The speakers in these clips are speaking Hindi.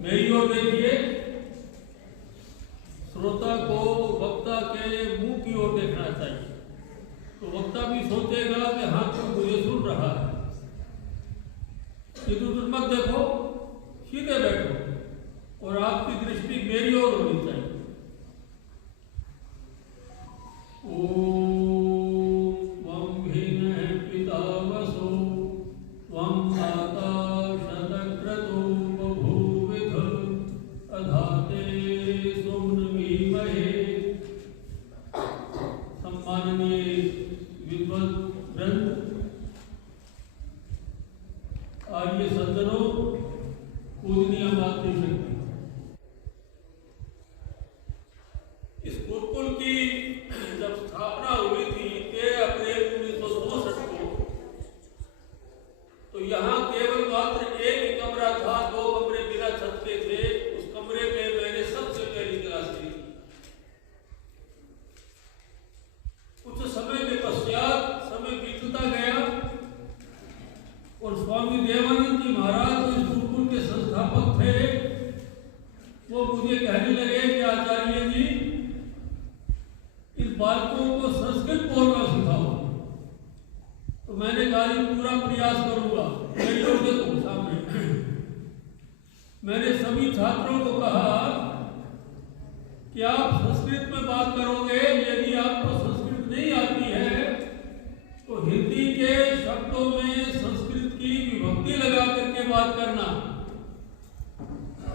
मेरी ओर देखिए, श्रोता को वक्ता के मुंह की ओर देखना चाहिए, तो वक्ता भी सोचेगा कि हाँ तुम मुझे सुन रहा है। इधर उधर मत देखो, सीधे बैठो और आपकी दृष्टि मेरी ओर होनी चाहिए। आर्य सज्जनों, पूजनीय मातृशक्ति, इस गुरुकुल की जब स्थापना हुई थी 13 अप्रैल 1964 को, तो यहाँ केवल मात्र एक ही कमरा था, 2 कमरे बिना छत के थे। उस कमरे में मैंने सबसे पहली क्लास ली। कुछ समय के पश्चात समय बीतता गया और स्वामी देवानंद जी महाराज जो इस गुरुकुल के संस्थापक थे, वो मुझे कहने लगे कि आचार्य जी, इस बालकों को संस्कृत बोलना सिखाओ। तो मैंने कहा जी पूरा प्रयास करूंगा। मेरी ओर देखो सामने, मैंने सभी छात्रों को कहा कि आप संस्कृत में बात करोगे। यदि आपको संस्कृत नहीं आती है तो हिंदी के शब्दों में संस्कृत की विभक्ति लगा करके बात करना।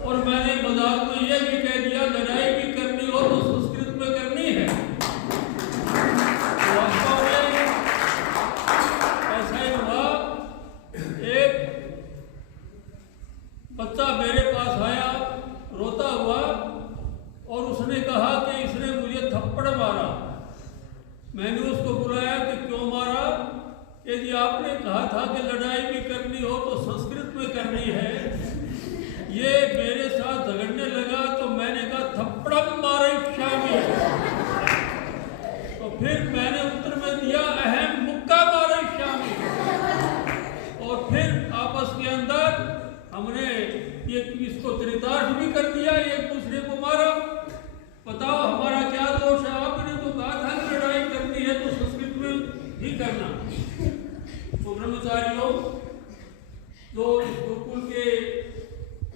और मैंने मजाक में यह भी कह दिया, लड़ाई भी करनी हो तो संस्कृत में करनी है। वास्तव में ऐसा ही हुआ। एक बच्चा मेरे पास आया रोता हुआ और उसने कहा कि इसने मुझे थप्पड़ मारा। मैंने उसको बुलाया कि क्यों मारा? यदि आपने कहा था कि लड़ाई भी करनी हो तो संस्कृत में करनी है। ये मेरे साथ झगड़ने लगा तो मैंने कहा थप्पड़म मारयिष्यामि। तो फिर मैंने उत्तर में दिया अहम मुक्का मारयिष्यामि। और फिर आपस के अंदर हमने ये इसको चरितार्थ भी कर दिया, एक दूसरे को मारा। बताओ हमारा क्या दोष है? आपने तो कहा था कि लड़ाई करनी है तो संस्कृत में ही करना। तो ब्रह्मचारियों, जो इस गुरुकुल के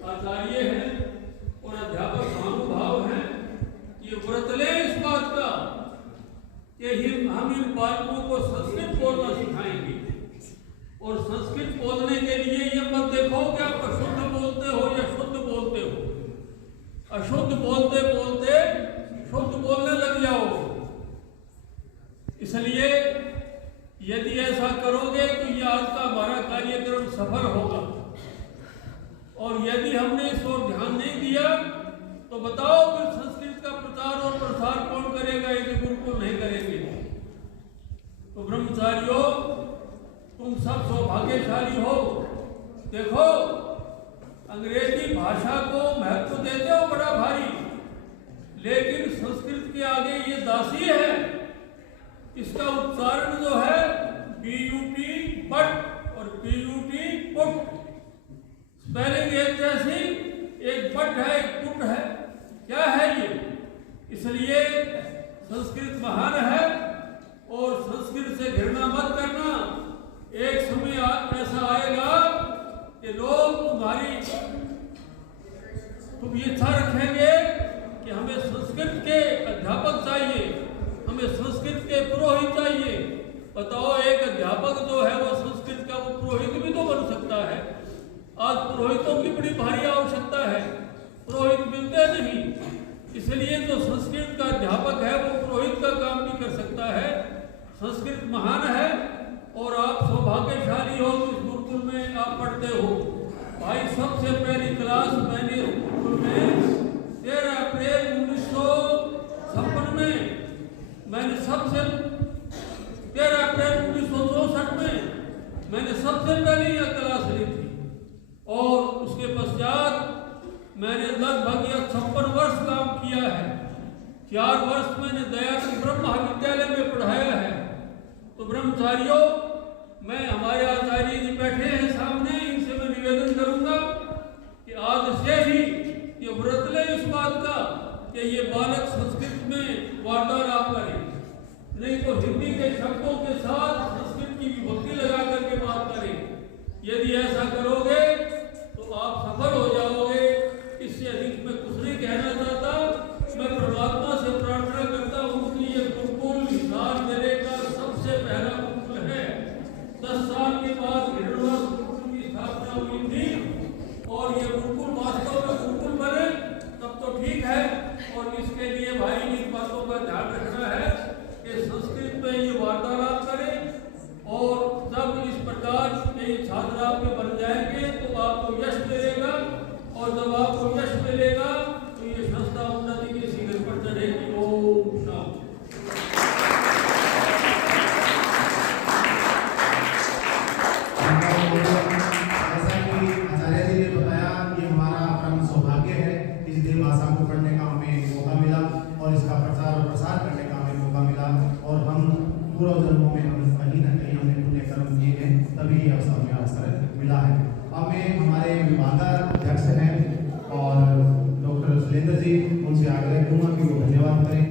आचार्य हैं और अध्यापक महानुभाव हैं, ये व्रत लें इस बात का कि हम इन बालकों को संस्कृत बोलना सिखाएंगे। और संस्कृत बोलने के लिए ये मत देखो कि आप अशुद्ध बोलते हो या शुद्ध बोलते हो। अशुद्ध बोलते बोलते शुद्ध बोलने लग जाओ। इसलिए यदि ऐसा करोगे तो ये आज का हमारा कार्यक्रम सफल होगा। और यदि हमने इस ओर ध्यान नहीं दिया तो बताओ फिर संस्कृत का प्रचार और प्रसार कौन करेगा यदि गुरुकुल नहीं करेंगे? तो ब्रह्मचारियों, तुम सब सौभाग्यशाली हो। देखो, अंग्रेजी भाषा को महत्व देते हो बड़ा भारी, लेकिन संस्कृत के आगे ये दासी है। इसका उच्चारण जो है PUT बट और PUT पुट। स्पेलिंग एक जैसी, एक बट है एक पुट है। क्या है ये? इसलिए संस्कृत महान है और संस्कृत से घृणा मत करना। एक समय ऐसा आएगा कि लोग तुम ये इच्छा रखेंगे कि हमें संस्कृत के अध्यापक चाहिए, हमें संस्कृत के पुरोहित चाहिए। बताओ, एक अध्यापक जो है वो संस्कृत का वो पुरोहित भी तो बन सकता है। आज पुरोहितों की बड़ी भारी आवश्यकता है, पुरोहित मिलते नहीं। इसलिए जो संस्कृत का अध्यापक है वो पुरोहित का काम भी कर सकता है। संस्कृत महान है और आप सौभाग्यशाली हो तो इस गुरुकुल में आप पढ़ते हो। भाई, सबसे पहली क्लास मैंने गुरुकुल में 13 अप्रैल 1956 में, मैंने सबसे 13 अप्रैल 1964 में मैंने सबसे पहले यह क्लास ली थी। और उसके पश्चात मैंने लगभग 56 वर्ष काम किया है। 4 वर्ष मैंने दयानंद ब्रह्म महाविद्यालय में पढ़ाया है। तो ब्रह्मचारियों, मैं हमारे आचार्य जी बैठे हैं सामने, इनसे मैं निवेदन करूंगा कि आज से ही व्रत ले इस बात का कि ये बालक संस्कृत में वार्तालाप करे, नहीं तो हिंदी के शब्दों के साथ संस्कृत की विभक्ति लगा करके बात करे। यदि ऐसा करोगे तो आप सफल हो जाओगे। इससे अधिक मैं कुछ नहीं कहना चाहता। मैं परमात्मा से प्रार्थना करता हूँ कि ये गुरुकुल हिसार जिले का सबसे पहला गुरुकुल है। 10 साल के बाद हिरणवास गुरुकुल की स्थापना हुई थी और ये गुरुकुल वास्तव में गुरुकुल बने तब तो ठीक है। और इसके लिए भाई इन बातों का ध्यान रखना है कि संस्कृत में ये वार्तालाप करें और जब इस प्रकार के छात्र आपके बन जाएंगे तो आपको यश मिलेगा और जब आपको यश मिलेगा तो ये संस्था उन्नति के शिखर पर चढ़ेगी। ओम शांति। जैसा कि आचार्य जी ने बताया, ये हमारा परम सौभाग्य है कि इस देवभाषा को पढ़ने का हमें मौका मिला और इसका प्रचार और प्रसार करने का हमें मौका मिला और हम पूर्व जन्मों में हम कहीं ना कहीं हमने पुण्य कर्म किए हैं, तभी ये अवसर मिला है। हमें हमारे विभागाध्यक्ष हैं और डॉक्टर सुरेंद्र जी, उनसे आग्रह करूंगा कि वो धन्यवाद करें।